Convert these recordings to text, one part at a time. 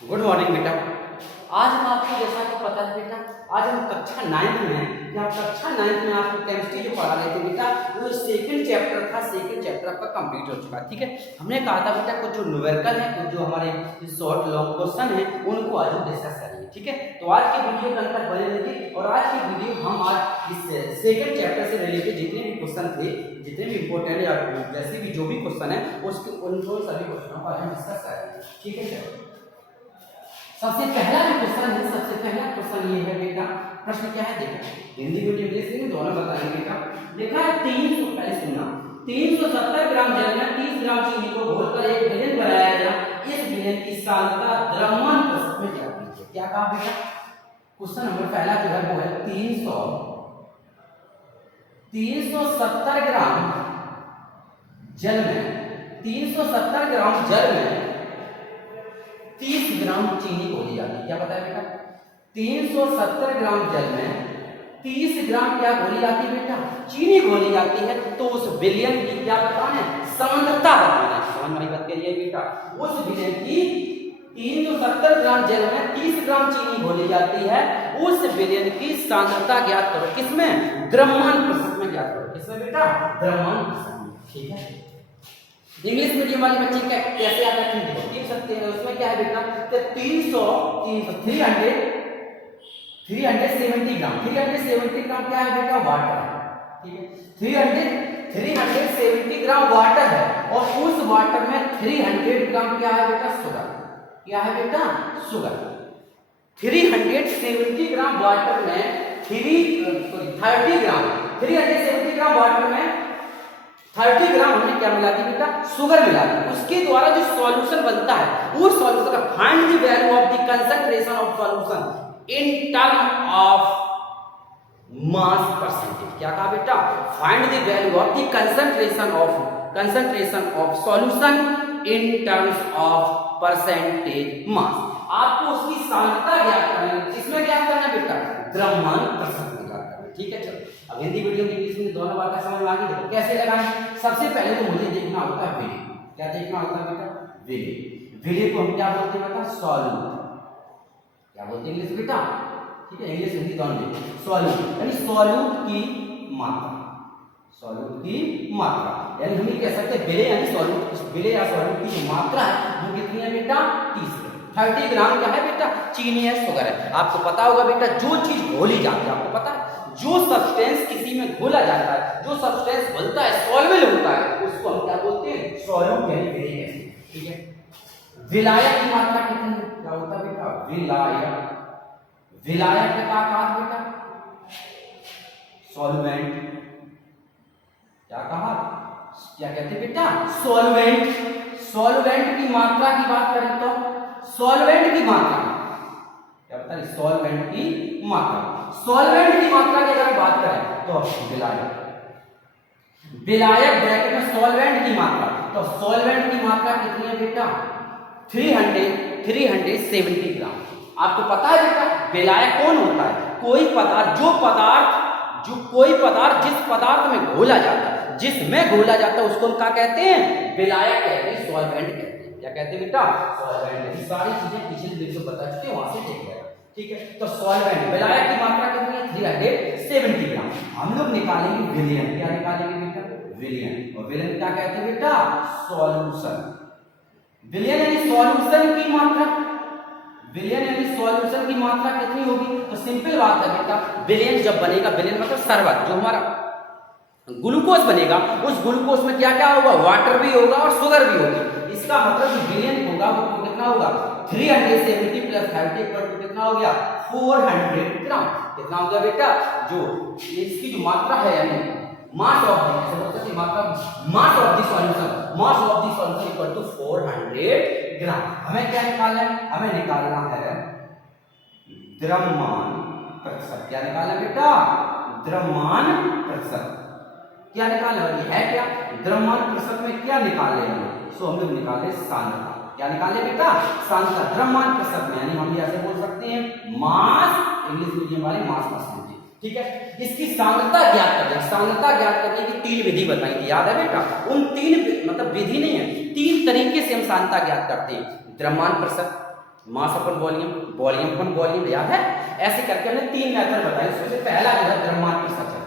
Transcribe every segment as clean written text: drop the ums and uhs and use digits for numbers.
Good morning बेटा। आज हम आपको जैसा कि पता है बेटा, आज हम कक्षा 9 में हैं। या कक्षा 9 में आपको केमिस्ट्री जो पढ़ा रहे थे बेटा, वो सेकंड चैप्टर था। सेकंड चैप्टर आपका कंप्लीट हो चुका है। ठीक है, हमने कहा था बेटा कुछ जो न्यूमेरिकल है, कुछ जो हमारे शॉर्ट लॉन्ग क्वेश्चन है, उनको आज हम डिस्कस करेंगे। ठीक है, तो आज की वीडियो के अंदर बने रहिए। और आज की वीडियो हम आज इस सेकंड चैप्टर से रिलेटेड जितने भी क्वेश्चन थे, जितने भी इंपॉर्टेंट या जैसे भी जो भी क्वेश्चन है, उसके उन सभी क्वेश्चनों को आज हम डिस्कस करेंगे। ठीक है, चलो सबसे पहला जो क्वेश्चन है, सबसे पहला क्वेश्चन ये है बेटा। प्रश्न क्या है देखो, हिंदी मीडियम इंग्लिश में दोनों बताएंगे बेटा। लिखा है 300, पहले सुनना, 370 ग्राम जल में 30 ग्राम चीनी को घोलकर एक विलेन बनाया गया। इस विलेन की सांद्रता द्रव्यमान प्रतिशत में क्या कीजिए। क्या कहा बेटा? क्वेश्चन नंबर पहला जो है वो है 370 ग्राम जल में, 370 ग्राम जल में 30 ग्राम चीनी घोली जाती है। क्या पता है बेटा? 370 ग्राम जल में 30 ग्राम क्या घोली जाती है बेटा? चीनी घोली जाती है। तो उस विलयन की क्या बताना है? सांद्रता बताना है। समझ में बात करिए बेटा, उस विलयन की 370 ग्राम जल में 30 ग्राम चीनी घोली जाती है। उस विलयन की सांद्रता ज्ञात करो। किसमें? द्रव्यमान प्रतिशत में ज्ञात करो। किसमें बेटा? द्रव्यमान प्रतिशत में। ठीक है, इंग्लिश मीडियम वाले बच्चे कैसे याद रखेंगे देख सकते हैं। उसमें क्या है बेटा कि 370 ग्राम क्या है बेटा? वाटर है। ठीक है, 370 ग्राम वाटर है। और उस वाटर में 300 ग्राम क्या है बेटा? शुगर। क्या है बेटा? शुगर। 370 ग्राम वाटर में 370 ग्राम वाटर में 30 ग्राम हमने क्या मिला दी बेटा? शुगर मिला दी। उसके द्वारा जो सॉल्यूशन बनता है, वो सॉल्यूशन का find the value of the concentration of solution in term of mass percentage. क्या कहा बेटा? Find the value of the concentration of solution in terms of percentage mass. आपको उसकी सांद्रता ज्ञात करनी है। किसमें ज्ञात करना है बेटा? द्रव्यमान प्रतिशत में ज्ञात करना है। ठीक है, चलो अब हिंदी मीडियम इंग्लिश में दोनों बातें समझ में आ गई। देखो कैसे लगाएं। सबसे पहले तो मुझे देखना होता है विलेय। क्या देखना होता है बेटा? विलेय। विलेय को हम क्या बोलते हैं बेटा? सॉल्यूट। क्या बोलते हैं इंग्लिश बेटा? ठीक है, इंग्लिश हिंदी दोनों देखो। सॉल्यूट यानी सॉल्यूट की मात्रा, सॉल्यूट की मात्रा यानी हम ये कह सकते हैं विलेय यानी सॉल्यूट, विलेय या सॉल्यूट की जो मात्रा है वो कितनी है बेटा? 30 ग्राम क्या है बेटा? चीनी है, शुगर है। आपको पता होगा बेटा, जो चीज घोली जाती है, आपको पता है जो सब्सटेंस किसी में घोला जाता है, जो सब्सटेंस घुलता है, सॉल्युबल होता है, उसको हम क्या बोलते हैं? सॉल्यूट यानी विलेय। ठीक है, विलायक की मात्रा कितनी है? क्या होता है बेटा? विलायक। विलायक का क्या कहा बेटा? सॉल्वेंट। क्या कहा? क्या कहते हैं बेटा? सॉल्वेंट। सॉल्वेंट की मात्रा की बात करें तो सॉल्वेंट की मात्रा क्या बता रही? सॉल्वेंट की मात्रा। सॉल्वेंट की मात्रा की अगर बात करें तो विलायक। विलायक ब्रैकेट में सॉल्वेंट की मात्रा, तो सॉल्वेंट की मात्रा कितनी है बेटा? 370 ग्राम। आपको पता है बेटा विलायक कौन होता है? कोई पदार्थ जिस पदार्थ में घोला जाता है, जिसमें घोला जाता है, उसको हम क्या कहते हैं? विलायक कहते हैं, सॉल्वेंट कहते हैं। क्या कहते हैं बेटा? सॉल्वेंट। ये सारी चीजें पिछले वीडियो में बता चुके हैं, वहां से देख लेना। ठीक है, तो सॉल्वेंट विलायक की मात्रा कितनी है? 370 ग्राम। हम लोग निकालेंगे विलयन। क्या निकालेंगे बेटा? विलयन। और विलयन क्या कहते हैं बेटा? सॉल्यूशन। विलयन यानी सॉल्यूशन की मात्रा। विलयन यानी सॉल्यूशन की मात्रा कितनी होगी? तो सिंपल बात है बेटा, विलयन जब बनेगा, विलयन मतलब शरबत, जो हमारा ग्लूकोज बनेगा, उस ग्लूकोज में क्या क्या होगा? वाटर भी होगा और शुगर भी होगी। इसका मतलब विलयन होगा वो कितना होगा? 370 प्लस 30 कितना हो गया? 400 ग्राम। कितना हो गया बेटा? जो इसकी जो मात्रा है यानी mass of the solution equal to 400 gram. हमें क्या निकालना है? हमें निकालना है द्रव्यमान प्रतिशत। क्या निकालना है बेटा? द्रव्यमान प्रतिशत। क्या निकालना है क्या? द्रव्यमान प्रतिशत में क्या निकाल रहे हैं? सो हम लोग निकाले सांद्रता। क्या निकाले बेटा? सांद्रता। द्रव्यमान प्रतिशत में यानी हम ऐसे बोल सकते हैं मास, इंग्लिश मीडियम वाले मास परसेंटेज। ठीक है, इसकी सांद्रता ज्ञात करने, सांद्रता ज्ञात करने की 3 विधि बताई थी, याद है बेटा? उन 3 मतलब विधि नहीं है, 3 तरीके से हम सांद्रता ज्ञात करते हैं। द्रव्यमान प्रतिशत, mass upon volume, volume upon volume, याद है? ऐसे करके हमने 3 मेथड बताए। उसमें से पहला जो है द्रव्यमान प्रतिशत है।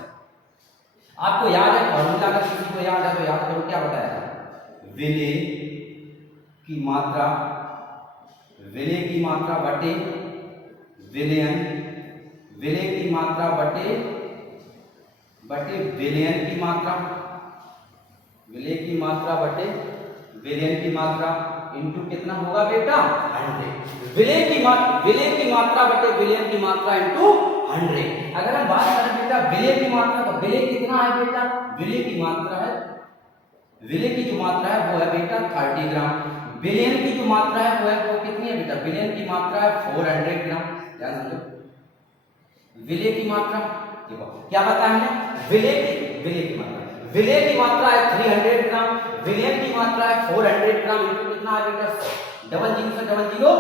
आपको याद है फॉर्मूला? अगर किसी को याद है तो याद करो, क्या बताया था? विलेय की मात्रा, विलेय की मात्रा बटे विलयन, विलेय की मात्रा बटे विलयन की मात्रा, विलेय की मात्रा बटे विलयन की मात्रा इनटू कितना होगा बेटा? 100। विलेय की मात्रा बटे विलयन की मात्रा इनटू 100। अगर हम बात करें बेटा विलेय की मात्रा, तो विलेय कितना है बेटा? विलेय की मात्रा है, विलेय की जो मात्रा है वो है बेटा 30 ग्राम। विलयन की जो मात्रा है वो कितनी है बेटा? विलयन की मात्रा है 400 ग्राम। ध्यान समझो, विलेय की मात्रा देखो क्या बताया हमने? विलेय की मात्रा, विलेय की मात्रा है 300 ग्राम, विलयन की मात्रा है 400 ग्राम इनटू कितना आ बेटा? 100। डबल जीरो से डबल जीरो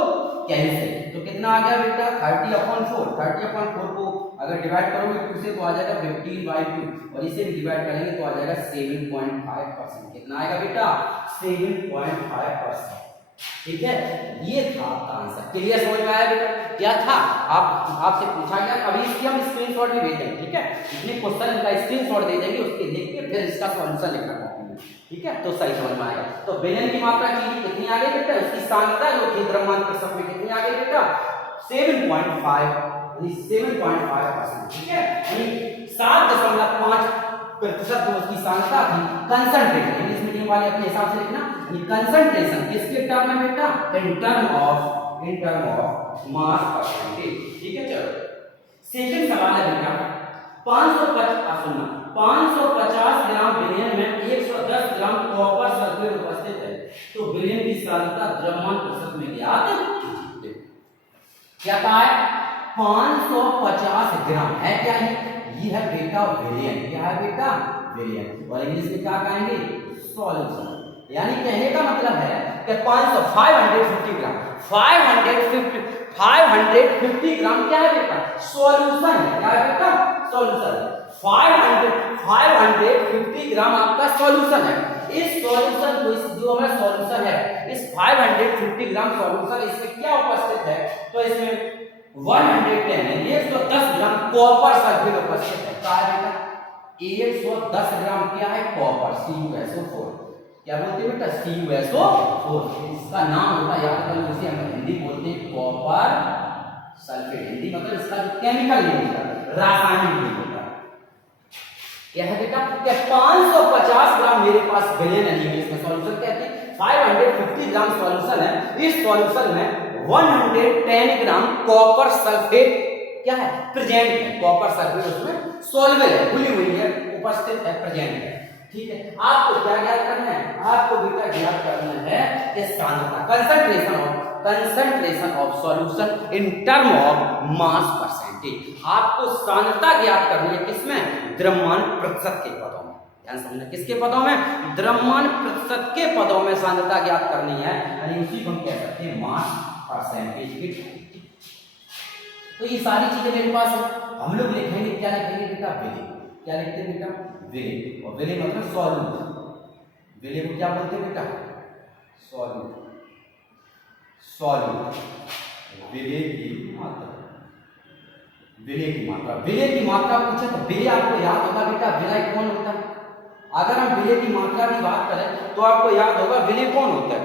कैंसिल, तो कितना आ गया बेटा? 30/4। 30/4 को अगर डिवाइड करोगे 2 से तो आ जाएगा 15/2, और इसे भी डिवाइड करेंगे तो आ जाएगा 7.5%। कितना आएगा बेटा? 7.5%। ठीक है, ये था आपका आंसर। क्लियर? समझ में आया बेटा? क्या था? आपसे पूछा गया, अभी इसकी हम स्क्रीनशॉट भी भेज देंगे। ठीक है, इतने क्वेश्चन का स्क्रीनशॉट दे देंगे, उसके देख के फिर इसका सॉल्यूशन लिखना कॉपी में। ठीक है, तो सही समझ में आएगा। तो विलयन की मात्रा की कितनी आ गई बेटा? उसकी सांद्रता जो थी द्रव्यमान प्रतिशत में कितनी आ गई बेटा? 7.5%। ठीक है, 7.5% जो उसकी सांद्रता थी, कंसंट्रेशन, इंग्लिश मीडियम वाले अपने हिसाब से लिखना, कंसंट्रेशन किसके टर्म में बेटा? In term of mass percentage. ठीक है, चलो सेकंड सवाल है बेटा, 550 ग्राम विलयन में 110 ग्राम कॉपर सल्फेट उपस्थित है, तो विलयन की सांद्रता द्रव्यमान प्रतिशत में ज्ञात कीजिए। क्या कहा है? 550 ग्राम है, क्या है? ये है बेटा विलयन। क्या है बेटा? विलयन। और इंग्लिश में क्या कहेंगे? सॉल्यूशन। यानी कहने का मतलब है कि 550 ग्राम, 550 ग्राम क्या है बेटा? सॉल्यूशन है। क्या है बेटा? सॉल्यूशन। 550 ग्राम आपका सॉल्यूशन है। इस सॉल्यूशन को, जो हमारा सॉल्यूशन है, इस 550 ग्राम सॉल्यूशन, इसमें क्या उपस्थित है? तो इसमें 110 ग्राम कॉपर सल्फेट उपस्थित है। क्या है बेटा? 110 ग्राम क्या है? Copper, CuSO4। क्या बोलते हैं बेटा? CuSO4। इसका नाम होता है, याद कर लो, इसे हम हिंदी बोलते हैं कॉपर सल्फेट। हिंदी मतलब इसका जो केमिकल नेम होता है, रासायनिक नेम होता है। क्या है बेटा? कि 550 ग्राम मेरे पास विलयन है, इंग्लिश में सॉल्यूशन कहते हैं। 550 ग्राम सॉल्यूशन है, इस सॉल्यूशन में 110 ग्राम कॉपर सल्फेट क्या है? प्रेजेंट है। कॉपर सल्फेट उसमें सॉल्युबल है, घुली हुई है, उपस्थित है, प्रेजेंट है। ठीक है, आपको क्या ज्ञात करना है? आपको बेटा ज्ञात करना है कि सांद्रता, concentration of solution in term of mass percentage. आपको सांद्रता ज्ञात करनी है किसमें? द्रव्यमान प्रतिशत के पदों में। ध्यान समझना, किसके पदों में? द्रव्यमान प्रतिशत के पदों में सांद्रता ज्ञात करनी है, यानी उसी को हम कह सकते हैं मास परसेंटेज की। तो ये सारी चीजें मेरे पास है, हम लोग लिखेंगे, क्या लिखेंगे बेटा? विलेय। क्या लिखते हैं बेटा? विलेय। और विलेय मतलब सॉल्यूट। विलेय को क्या बोलते हैं बेटा? सॉल्यूट। विलेय की मात्रा, विलेय की मात्रा, विलेय की मात्रा पूछे तो विलेय आपको याद होगा बेटा, विलेय कौन होता है? अगर हम विलेय की मात्रा की बात करें तो आपको याद होगा विलेय कौन होता है?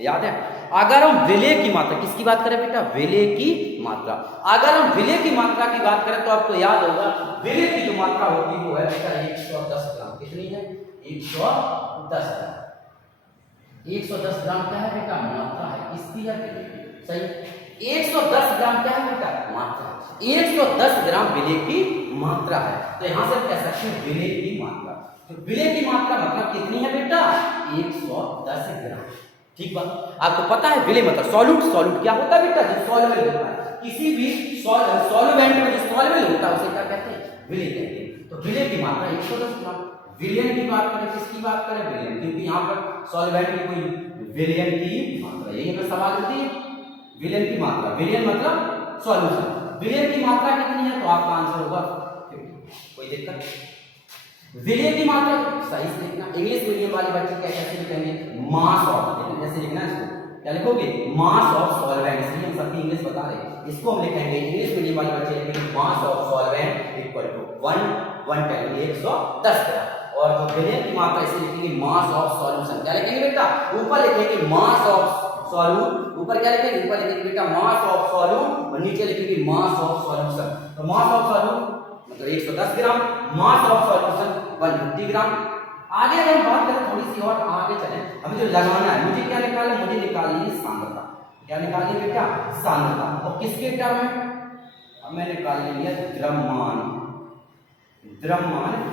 याद है? अगर हम विलेय की मात्रा, किसकी बात करें बेटा? विलेय की मात्रा। अगर हम विलेय की मात्रा की बात करें तो आपको याद होगा विलेय की जो मात्रा होती है वो है बेटा 110 ग्राम। कितनी है? 110 ग्राम। 110 ग्राम क्या है बेटा? मात्रा है, किसकी है? विलेय की। सही, 110 ग्राम क्या है बेटा? मात्रा। 110 ग्राम विलेय की मात्रा है, तो यहां से कह सकते हैं विलेय की मात्रा। तो विलेय की मात्रा मतलब कितनी है बेटा? 110 ग्राम। ठीक बात, आपको पता है विलेय मतलब सॉल्यूट। सॉल्यूट क्या होता है बेटा? जो सॉल्युबल होता है, किसी भी सॉल्वेंट में जो सॉल्युबल होता है उसे क्या कहते हैं? विलेय कहते हैं। तो विलेय की मात्रा 110 ग्राम। विलयन की बात करें, किसकी बात करें? विलयन, क्योंकि यहाँ पर सॉल्वेंट की कोई विलयन की मात्रा, यही पर सवाल होती है, विलयन की मात्रा। विलयन मतलब सॉल्यूशन। विलयन की मात्रा कितनी है? तो आपका आंसर होगा 50। कोई दिक्कत? विलय की मात्रा सही से लिखना। इंग्लिश मीडियम वाले बच्चे क्या कैसे लिखेंगे? मास ऑफ, जैसे लिखना है इसको, क्या लिखोगे? मास ऑफ सॉल्वेंट। सबकी इंग्लिश बता रहे, इसको हम लिखेंगे इंग्लिश मीडियम वाले बच्चे लिखेंगे mass of solvent equal to 110 gram, और जो विलयन की मात्रा इसे लिखेंगे मास ऑफ सॉल्यूशन। क्या लिखेंगे बेटा? ऊपर लिखेंगे मास ऑफ सॉल्यूट, ऊपर क्या लिखेंगे? ऊपर लिखेंगे बेटा मास ऑफ सॉल्यूट और नीचे लिखेंगे मास ऑफ सॉल्यूशन। तो मास ऑफ सॉल्यूट मतलब 110 ग्राम, मास ऑफ सॉल्यूशन 150 ग्राम। आगे अगर हम बात करें थोड़ी सी और आगे चलें, अभी जो लगाना है मुझे क्या निकालना है? मुझे निकालनी है सांद्रता। क्या निकालनी है बेटा? सांद्रता। और किसके टर्म में? अब मैं निकालनी है द्रव्यमान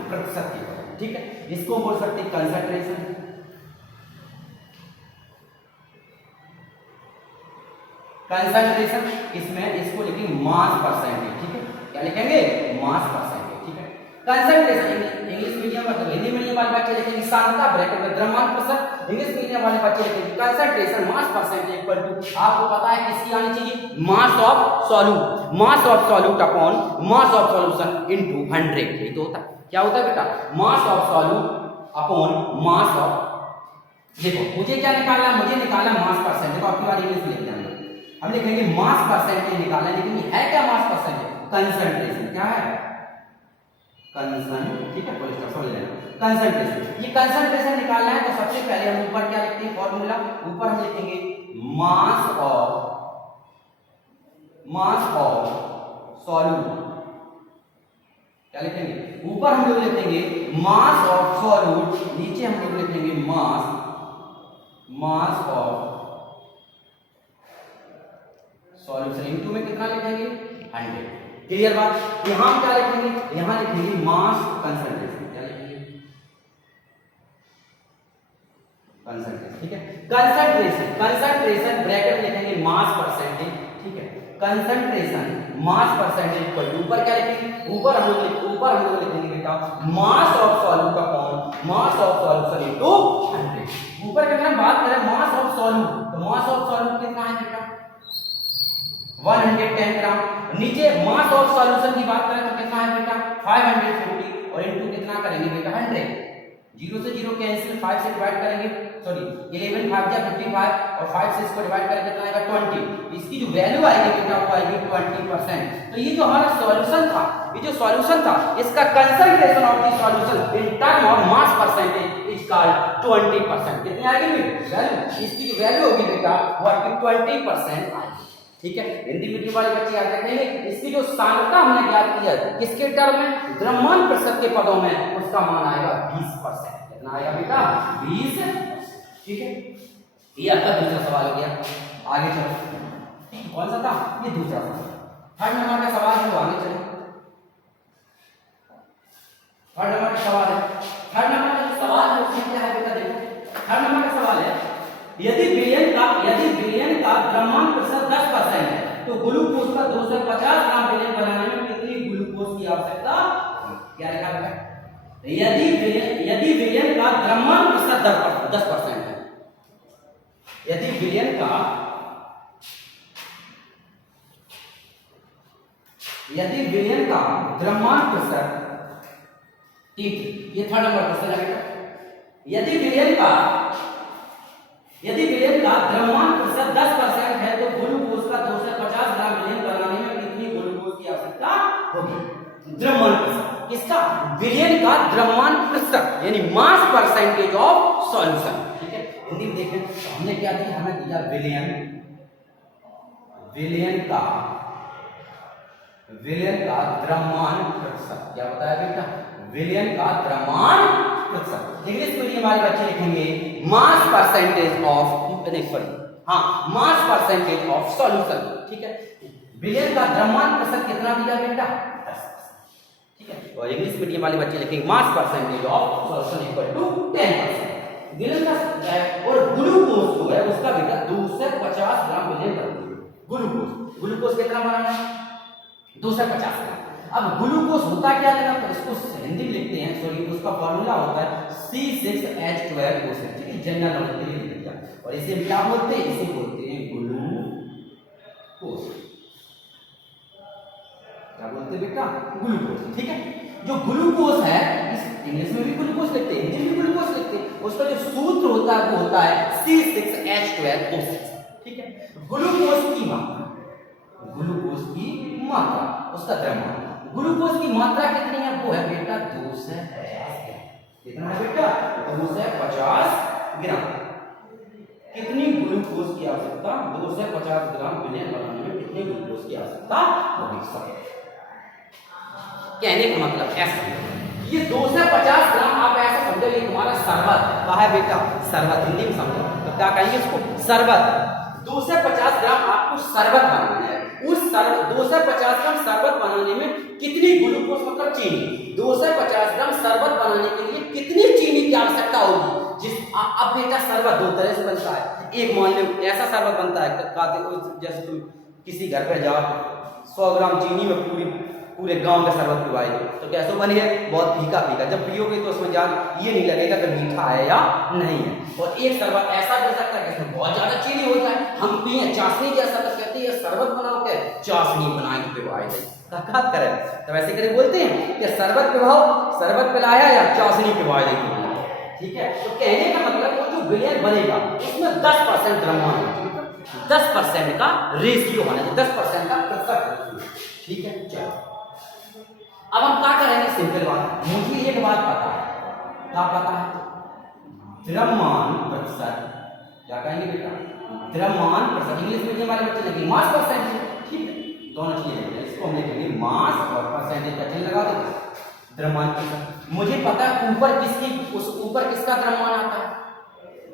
प्रतिशत की तरह, ठीक है। इसको बोल सकते हैं कंसंट्रेशन, इसमें इसको लिखेंगे मास परसेंटेज, ठीक है। क्या लिखेंगे? मास परसेंटेज, ठीक है। कंसंट्रेशन इंग्लिश मीडियम मतलब हिंदी मीडियम वाले बच्चे लिखेंगे सांद्रता ब्रैकेट में द्रव्यमान प्रतिशत, इंग्लिश मीडियम वाले बच्चे लिखेंगे concentration mass percentage equal to, आपको पता है किसकी आनी चाहिए? Mass of solute, mass of solute upon mass of solution into 100। ये तो होता है, क्या होता है बेटा? Mass of solute upon mass of, देखो मुझे क्या निकालना है? मुझे निकालना मास परसेंटेज। देखो आपकी बार इंग्लिश में लिख देंगे, हम लिखेंगे मास परसेंटेज निकालना है, लेकिन ये है क्या मास परसेंटेज? कंसंट्रेशन। क्या है? कंसंट्रेशन, ठीक है, फुल स्टॉप समझ लेना। कंसंट्रेशन, ये कंसंट्रेशन निकालना है तो सबसे पहले हम ऊपर क्या लिखते हैं? फॉर्मूला ऊपर हम लिखेंगे मास ऑफ सॉल्यूट। क्या लिखेंगे? ऊपर हम लोग लिखेंगे मास ऑफ सॉल्यूट, नीचे हम लोग लिखेंगे मास ऑफ सॉल्यूशन। इनटू में कितना लिखेंगे? 100। क्लियर बात? यहां क्या लिखेंगे? यहां लिखेंगे मास कंसंट्रेशन। क्या लिखेंगे? कंसंट्रेशन, ठीक है। कंसंट्रेशन ब्रैकेट में लिखेंगे मास परसेंटेज, ठीक है। Concentration mass percentage equal to, ऊपर क्या लिखेंगे? ऊपर हम लोग लिखेंगे बेटा mass of solute upon mass of solution into 100। ऊपर अगर हम बात करें मास ऑफ सॉल्यूट, तो मास ऑफ सॉल्यूट कितना है बेटा? 110 ग्राम। नीचे मास ऑफ सॉल्यूशन की बात करें तो कितना है बेटा? 550, और इनटू कितना करेंगे बेटा? 100। 0 से 0 कैंसिल, 5 से डिवाइड करेंगे, सॉरी 11 5 जा 55, और 5 से इसको डिवाइड करेंगे कितना आएगा? 20। इसकी जो वैल्यू आएगी बेटा वो आएगी 20%। तो ये जो हमारा सॉल्यूशन था, इसका concentration of the solution in term of mass percentage is called 20%। कितनी आएगी वैल्यू? इसकी जो वैल्यू होगी बेटा वो आपकी 20% आएगी, ठीक है। हिंदी मीडियम वाले बच्चे याद रखेंगे, इसकी जो सांद्रता हमने ज्ञात की है किसके टर्म में? द्रव्यमान प्रतिशत के पदों में, उसका मान आएगा 20%। कितना आएगा बेटा? 20%, ठीक है। ये आपका दूसरा सवाल हो गया। आगे चलो, कौन सा था? ये दूसरा सवाल। थर्ड नंबर का सवाल है, आगे चलो। थर्ड नंबर का सवाल है, थर्ड नंबर का सवाल है उसमें क्या है बेटा? देखो थर्ड नंबर का सवाल है, यदि विलयन का द्रव्यमान प्रतिशत 10% है तो ग्लूकोज का 250 ग्राम विलयन बनाने में कितनी ग्लूकोज की आवश्यकता होगी? क्या लिखा बेटा? यदि विलयन का द्रव्यमान प्रतिशत 10% है, यदि विलयन का द्रव्यमान प्रतिशत, ठीक, ये थर्ड नंबर क्वेश्चन है बेटा। यदि विलयन का द्रव्यमान प्रतिशत 10% है तो ग्लूकोज का 250 ग्राम विलयन बनाने में कितनी ग्लूकोज की आवश्यकता होगी? द्रव्यमान प्रतिशत, किसका? विलयन का द्रव्यमान प्रतिशत यानी मास परसेंटेज ऑफ सॉल्यूशन, ठीक है। हिंदी में देखें तो हमने क्या दिया? हमें दिया विलयन का द्रव्यमान प्रतिशत। क्या बताया बेटा? विलयन का द्रव्यमान प्रतिशत। इंग्लिश मीडियम वाले बच्चे लिखेंगे mass percentage of, mass percentage of solution, ठीक है। विलयन का द्रव्यमान प्रतिशत कितना दिया बेटा? 10%, ठीक है। और इंग्लिश मीडियम वाले बच्चे लिखेंगे mass percentage of solution equal to 10%। विलयन का और ग्लूकोज जो है उसका बेटा 250 ग्राम विलयन कर ग्लूकोज कितना बनाना है? 250 ग्राम। अब ग्लूकोज होता क्या है? तो इसको हिंदी में लिखते हैं, सॉरी उसका फॉर्मूला होता है C6H12O6, ठीक है, जनरल नॉलेज के लिए लिख दिया। और इसे क्या बोलते हैं? इसे बोलते हैं ग्लूकोज। क्या बोलते हैं बेटा? ग्लूकोज, ठीक है। जो ग्लूकोज है, इस इंग्लिश में भी ग्लूकोज लिखते हैं, हिंदी में भी ग्लूकोज लिखते हैं, उसका जो सूत्र होता है वो होता है C6H12O6, ठीक है। ग्लूकोज की मात्रा ग्लूकोज की मात्रा, उसका द्रव्यमान। ग्लूकोज की मात्रा कितनी है? वो है बेटा 250 ग्राम। कितना है बेटा? 250 ग्राम। कितनी ग्लूकोज की आवश्यकता? 250 ग्राम विलयन बनाने में कितनी ग्लूकोज की आवश्यकता होगी? सब कहने का मतलब ऐसा, ये 250 ग्राम आप ऐसा समझो, ये तुम्हारा शरबत का है बेटा, शरबत हिंदी में समझो तो क्या कहेंगे इसको? शरबत। 250 ग्राम आपको शरबत बनाना है। उस 250 ग्राम शरबत बनाने में कितनी ग्लूकोज मतलब चीनी, 250 ग्राम शरबत बनाने के लिए कितनी चीनी की आवश्यकता होगी? अब बेटा शरबत दो तरह से बनता है। एक मान लो ऐसा शरबत बनता है, जैसे तुम किसी घर पे जाओ 100 ग्राम चीनी में पूरे गांव का शरबत पिवाएगी तो कैसे बनेगा? बहुत फीका फीका। जब पियोगे तो उसमें जान ये नहीं लगेगा कि मीठा है या नहीं है। और एक शरबत ऐसा बन सकता है कि इसमें बहुत ज्यादा चीनी हो जाए, हम पिए चाशनी जैसा, तो कहते हैं शरबत बनाओ के चाशनी बना के पिवाई जाए। क्या करें? तो वैसे करे बोलते हैं कि शरबत पिलाओ, शरबत पिलाया या चाशनी पिवाई जाए। ठीक है, तो कहने का मतलब वो जो विलयन बनेगा उसमें 10% द्रव्यमान होगा, 10% का रेशियो होना चाहिए, 10% का प्रतिशत। ठीक है, चलो अब हम क्या करेंगे? सिंपल बात, मुझे एक बात पता है। क्या पता है? द्रव्यमान प्रतिशत। क्या कहेंगे बेटा? द्रव्यमान प्रतिशत। इंग्लिश मीडियम वाले बच्चे लगे मास परसेंटेज। ठीक है, दोनों चीजें हैं, इसको हमने लिखेंगे मास और परसेंटेज का चिन्ह लगा दो। द्रव्यमान प्रतिशत मुझे पता है ऊपर किसकी, उस ऊपर किसका द्रव्यमान आता है?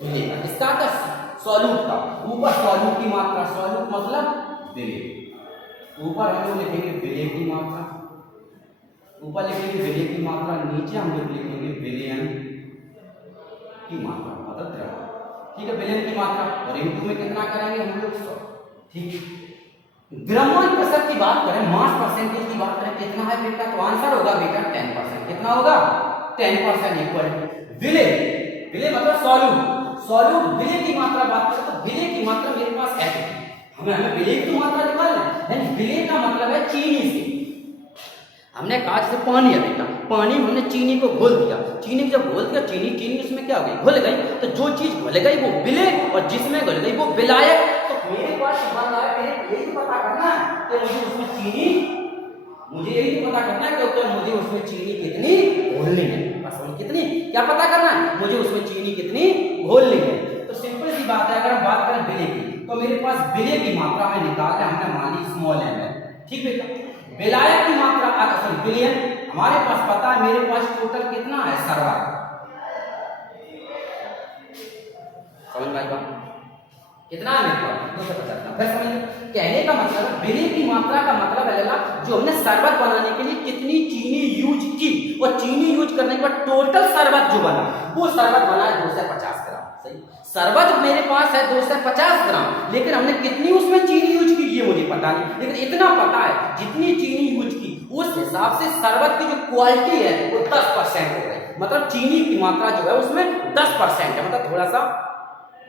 विलेय का। किसका आता है? सॉल्यूट का। ऊपर सॉल्यूट की मात्रा, सॉल्यूट मतलब विलेय। ऊपर हम लोग लिखेंगे विलेय की मात्रा, ऊपर लिखेंगे विलेय की मात्रा, नीचे हम लोग लिखेंगे विलयन की मात्रा मतलब द्रव्यमान। ठीक है, विलयन की मात्रा और इनटू में कितना करेंगे हम लोग? 100। ठीक है, द्रव्यमान प्रतिशत की बात करें, मास परसेंटेज की बात करें, कितना है बेटा? तो आंसर होगा बेटा 10%। कितना होगा? 10% इक्वल विलेय। विलेय मतलब सॉल्यूट। सॉल्यूट विलेय की मात्रा बात करें तो विलेय की मात्रा मेरे पास है, हमें विलेय की मात्रा निकालना है। विलेय का मतलब है चीनी से। हमने कहा जैसे पानी है बेटा, पानी में हमने चीनी को घोल दिया, चीनी जब घोल दिया, चीनी उसमें क्या हो गई? घुल गई। तो जो चीज घुल गई वो विलेय और जिसमें घुल गई वो विलायक। तो मेरे पास सवाल आया, मेरे यही तो पता करना है कि मुझे उसमें चीनी, मुझे यही तो पता करना है कि मुझे उसमें चीनी कितनी घोलनी है। बस कितनी, क्या पता करना है? मुझे उसमें चीनी कितनी घोलनी है। तो सिंपल सी बात है, अगर हम बात करें विलेय की तो मेरे पास विलेय की मात्रा में निकालना, हमने मान ली स्मॉल एम है। ठीक है, विलायक की मात्रा विलयन हमारे पास पता है, मेरे पास टोटल कितना है? शरबत। समझ में आएगा कितना है मेरे पास? 250। फिर समझिए, कहने का मतलब विलेय की मात्रा का मतलब है जो हमने शरबत बनाने के लिए कितनी चीनी यूज की, और चीनी यूज करने के बाद टोटल शरबत जो बना वो शरबत बना है 250 ग्राम। सही, शरबत मेरे पास है 250 ग्राम, लेकिन हमने कितनी उसमें चीनी यूज की ये मुझे पता नहीं, लेकिन इतना पता है जितनी चीनी यूज की उस हिसाब से शरबत की जो क्वालिटी है वो 10% हो गई। मतलब चीनी की मात्रा जो है उसमें 10% है, मतलब थोड़ा सा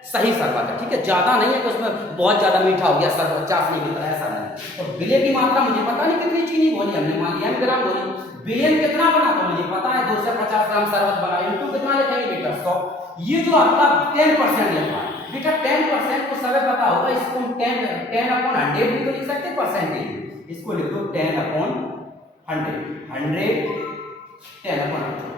सही शरबत है। ठीक है, ज्यादा नहीं है कि उसमें बहुत ज्यादा मीठा हो गया शरबत चाशनी की तरह, ऐसा नहीं। तो विलेय की मात्रा मुझे पता नहीं कितनी चीनी बोली, हमने मान लिया ग्राम बोली। विलयन कितना बना तो मुझे पता है 250 ग्राम शरबत बना, इनटू कितना लिखेंगे बेटा? 100। ये जो आपका 10% लिखा बेटा, 10% को सब पता होगा, इसको 10/100 भी तो लिख सकते हैं परसेंटेज। इसको लिख दो 10/100, 10/100।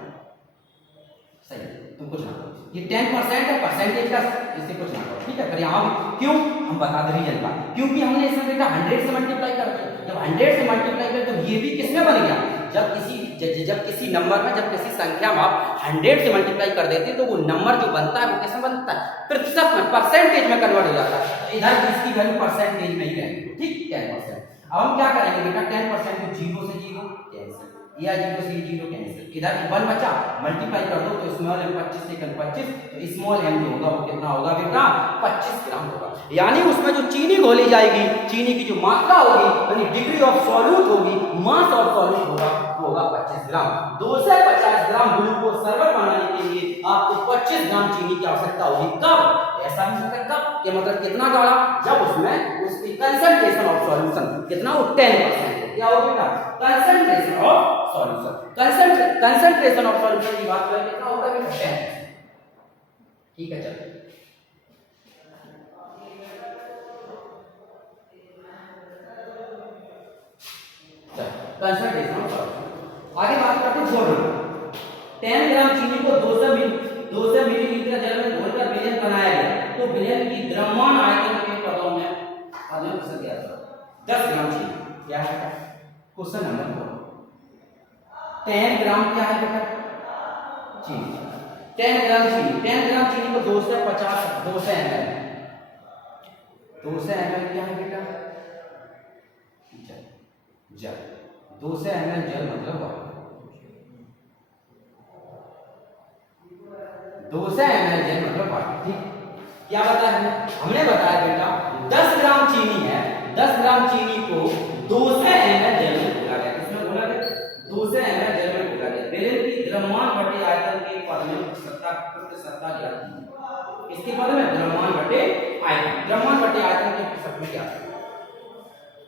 सही, तुम कुछ ना करो, ये 10% है परसेंटेज का, इससे कुछ ना करो। ठीक है, पर यहाँ क्यों हम बता दें रीजन का, क्योंकि हमने इसमें बेटा 100 से मल्टीप्लाई कर दिया। जब 100 से मल्टीप्लाई कर तो ये भी किसमें बन गया? जब किसी नंबर में, जब किसी संख्या में आप 100 से मल्टीप्लाई कर देते तो वो नंबर जो बनता है वो किसमें बनता है? प्रतिशत में, परसेंटेज में कन्वर्ट हो जाता है। इधर इसकी वैल्यू परसेंटेज में ही रहेगी। ठीक, 10%। अब हम क्या करेंगे बेटा? 10% को 0 से 0 कैंसिल, या 0 से 0 कैंसिल, इधर 1 बचा, मल्टीप्लाई कर दो तो स्मॉल m 25 सेकंड 25, तो स्मॉल m जो होगा वो कितना होगा बेटा? 25 ग्राम होगा। यानी उसमें जो चीनी घोली जाएगी, चीनी की जो मात्रा होगी, यानी डिग्री ऑफ सॉल्यूट होगी, मास ऑफ सॉल्यूट होगा, वो होगा 25 ग्राम। 250 ग्राम ग्लूकोज शरबत बनाने के लिए आपको 25 ग्राम चीनी की आवश्यकता होगी। कब? ऐसा भी हो सकता है कि मतलब कितना गाढ़ा? जब उसमें उसकी कंसंट्रेशन ऑफ सॉल्यूशन कितना हो? 10%। क्या हो बेटा? Concentration of solution. Concentration of solution की बात करें कितना होगा बेटा? 10%। ठीक है, चलो कंसंट्रेशन ऑफ सॉल्यूशन। आगे बात करते हैं घोल। 10 ग्राम चीनी को 200 मिलीलीटर जल में घोलकर विलयन बनाया गया तो विलयन की द्रव्यमान आयतन के पदों में प्रतिशत दिया था। 10 ग्राम चीनी क्या है क्वेश्चन नंबर 4। 10 ग्राम क्या है बेटा चीनी। 10 ग्राम चीनी को 200 ml 200 ml क्या है बेटा जल 200 ml जल मतलब वाटर 200 ml जल मतलब वाटर। ठीक क्या बताया हमने बताया बेटा 10 ग्राम चीनी है 10 ग्राम चीनी को 200 ml जल में घोला गया। किसमें घोला गया 200 ml जल में घोला गया। विलयन की द्रव्यमान बटे आयतन के पद में प्रतिशतता ज्ञात की। इसके पद में द्रव्यमान बटे आयतन के प्रतिशत में क्या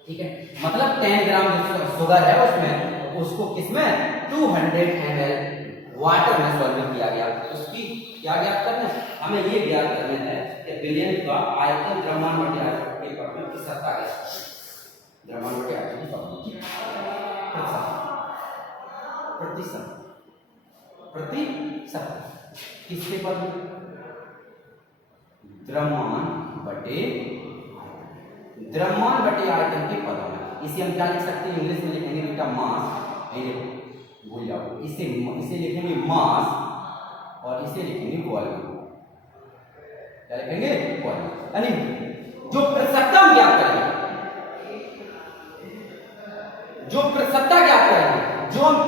ठीक है मतलब 10 ग्राम जो शुगर है उसमें उसको किसमें 200 ml वाटर में सॉल्व किया गया। उसकी क्या ज्ञात करना है हमें ये ज्ञात करना है कि विलयन का आयतन द्रव्यमान बटे आयतन के पद में प्रतिशतता ज्ञात द्रव्यमान बटे आयतन के पद में प्रतिशत किसके पद में द्रव्यमान बटे आयतन के पदों में। इसे हम क्या लिख सकते हैं इंग्लिश में लिखेंगे बेटा मास भूल जाओ इसे लिखेंगे मास और इसे लिखेंगे वॉल्यूम। क्या लिखेंगे वॉल्यूम यानी जो प्रतिशतता हम ज्ञात करेंगे जो हम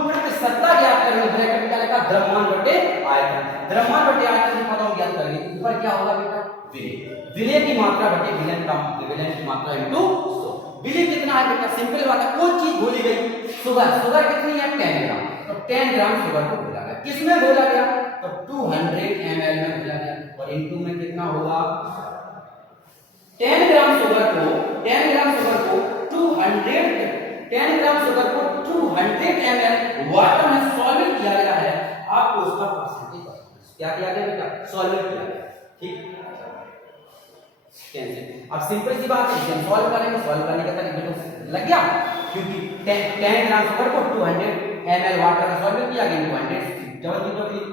प्रतिशतता ज्ञात करेंगे ब्रैकेट में क्या लिखा द्रव्यमान बटे आयतन के पदों में ज्ञात करेंगे। ऊपर क्या होगा बेटा विलय की मात्रा बटे विलयन की मात्रा इनटू विलय कितना है बेटा सिंपल बात है कोई चीज भूली गई शुगर कितनी है 10 ग्राम तो 10 ग्राम शुगर को घोला गया। किसमें घोला गया तो 200 ml में घोला गया और इनटू में कितना होगा 10 ग्राम शुगर को 200 ml वाटर में सॉल्व किया गया है। आपको उसका परसेंटेज क्या किया गया बेटा सॉल्व किया गया। ठीक अब सिंपल सी बात है इसे सॉल्व करने का तरीका तो लग गया क्योंकि 10 ग्राम शुगर को 200 ml वाटर में सॉल्व किया गया 200 डबल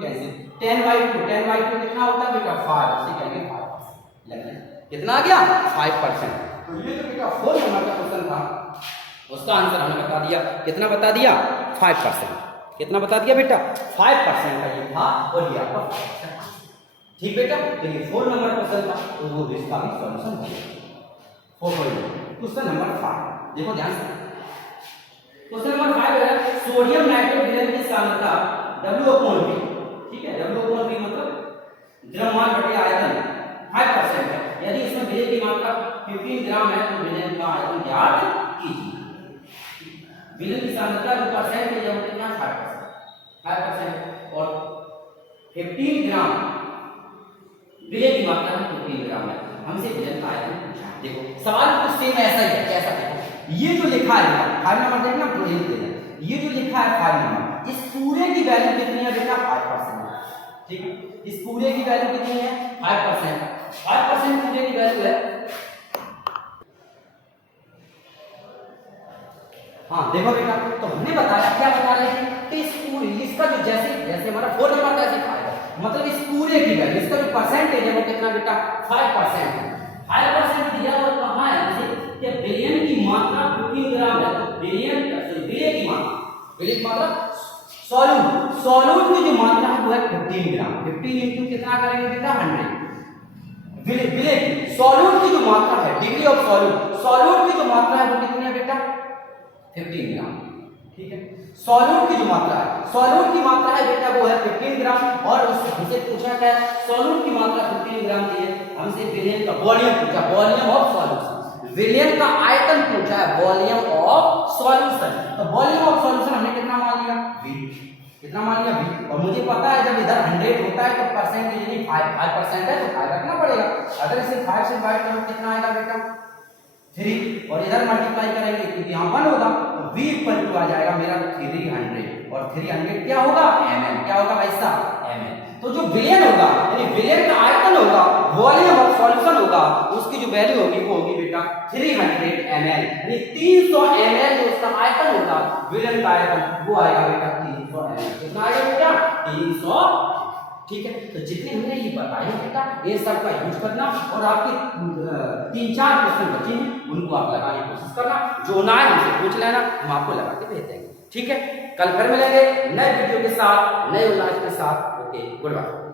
कैंसिल 10/2 कितना होता है बेटा 5 इसे कहेंगे 5% लग गया कितना आ गया 5%। तो ये जो बेटा 4 नंबर का क्वेश्चन था उसका आंसर हमने बता दिया कितना बता दिया 5%। कितना बता दिया बेटा 5% का ये था और ये आपका 5%। ठीक बेटा तो ये 4 नंबर क्वेश्चन था तो वो इसका भी सॉल्यूशन हो गया। क्वेश्चन नंबर 5 देखो ध्यान से क्वेश्चन नंबर 5 है सोडियम नाइट्रेट विलयन की सांद्रता W/V। ठीक है W/V मतलब द्रव्यमान बटे आयतन 5% है। यदि इसमें विलयन की मात्रा 15 ग्राम है तो विलयन का आयतन ज्ञात कीजिए। विलयन की सांद्रता जो परसेंटेज है वो कितना 5% और 15 ग्राम विलय की मात्रा में 15 ग्राम है। हमसे विलयन का आयतन पूछा। देखो सवाल तो सेम ऐसा ही है कैसा देखो ये जो लिखा है 5 नंबर देखना प्लेन दे ये जो लिखा है 5 नंबर इस पूरे की वैल्यू कितनी है बेटा 5% है। ठीक इस पूरे की वैल्यू कितनी है 5% पूरे की वैल्यू है। हाँ देखो बेटा तो हमने बताया क्या बता रहे थे कि इस पूरे इसका जो जैसे हमारा 4 नंबर का ऐसे खाएगा मतलब इस पूरे की वैल्यू इसका जो परसेंटेज है वो कितना बेटा 5% है। 5% दिया और कहां है जैसे कि विलयन की मात्रा 15 ग्राम है तो विलय की मात्रा सॉल्यूट की जो मात्रा है वो है 15 ग्राम 15 इंटू कितना करेंगे बेटा 100 विलय की सॉल्यूट की जो मात्रा है डिग्री ऑफ सॉल्यूट की जो मात्रा है वो कितनी है बेटा 15 ग्राम। ठीक है सॉल्यूट की जो मात्रा है बेटा वो है 15 ग्राम और हमसे पूछा क्या सॉल्यूट की मात्रा 15 ग्राम दी है। हमसे विलयन का वॉल्यूम पूछा वॉल्यूम ऑफ सॉल्यूशन विलयन का आयतन पूछा है वॉल्यूम ऑफ सॉल्यूशन। तो वॉल्यूम ऑफ सॉल्यूशन हमने कितना मान लिया v कितना मान लिया v और मुझे पता है जब इधर 100 होता है तो परसेंटेज यदि 5% है तो 5 रखना पड़ेगा। अगर इसे 5 से डिवाइड करो कितना आएगा बेटा 3 और इधर मल्टीप्लाई करेंगे क्योंकि यहाँ 1 होगा तो v इक्वल टू आ जाएगा मेरा 300 और 300 क्या होगा ml क्या होगा भाई साहब ml। तो जो विलयन होगा यानी विलयन का आयतन होगा, वॉल्यूम ऑफ सॉल्यूशन होगा, उसकी जो वैल्यू होगी वो होगी बेटा 300 ml, यानी 300 ml जो उसका आयतन होगा, विलयन का आयतन वो आएगा बेटा 300 ml। कितना आएगा बेटा 300। ठीक है, तो जितने हमने ये बताए बेटा ये सब का यूज करना और आपके 3-4 क्वेश्चन बचे हैं उनको आप लगाने की कोशिश करना, जो ना है हमसे पूछ लेना, हम आपको लगा के भेज देंगे। ठीक है, कल फिर मिलेंगे नए वीडियो के साथ, नए उल्लास के साथ। Okay, good bye.